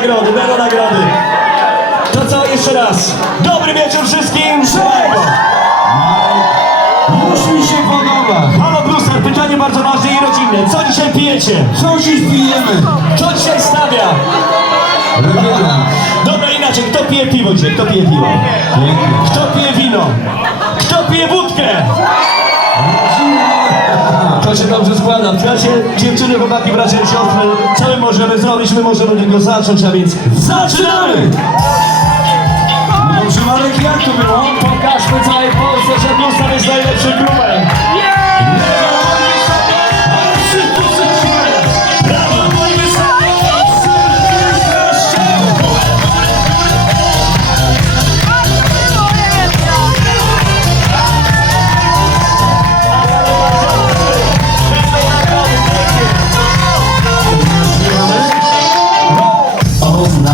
nagrody, będą nagrody. To co, jeszcze raz. Dobry wieczór wszystkim. Szybko. Już mi się podoba. Halo Bluster, pytanie bardzo ważne i rodzinne. Co dzisiaj pijecie? Co dziś pijemy? Kto dzisiaj stawia? Dobra, inaczej, kto pije piwo dzisiaj? Kto pije piwo? Kto pije wino? Się dobrze składa. Słuchajcie, dziewczyny, chłopaki, bracia i siostry, co my możemy zrobić? My możemy tylko zacząć, a więc zaczynamy! No dobrze Marek, jak to było? Pokażmy całej Polsce, że Bluster jest najlepszy klubem! Brawo,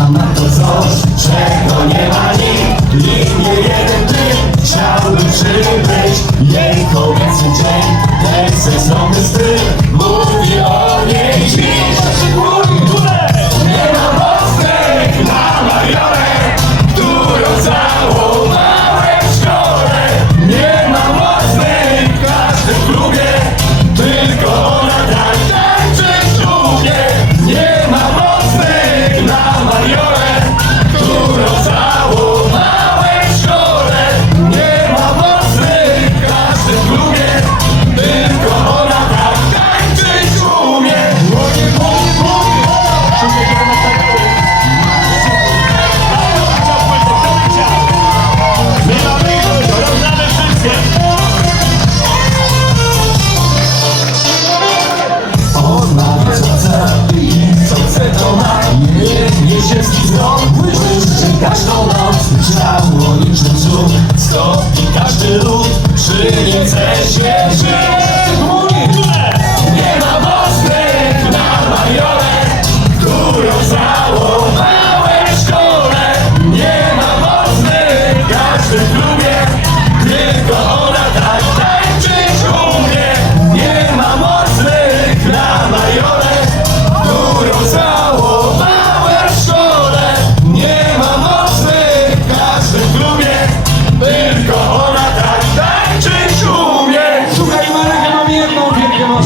Ona ma to coś, czego nie ma nikt Nikt nie jeden ty Chciałbym przybyć Jej kobiecy dzień Ten seksowny styl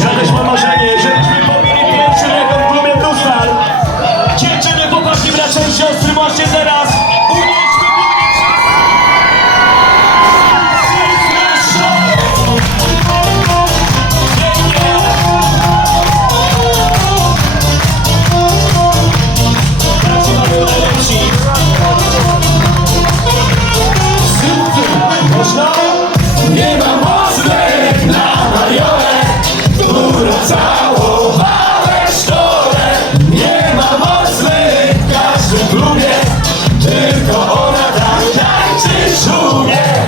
ja też mam marzenie, żebyśmy Yeah.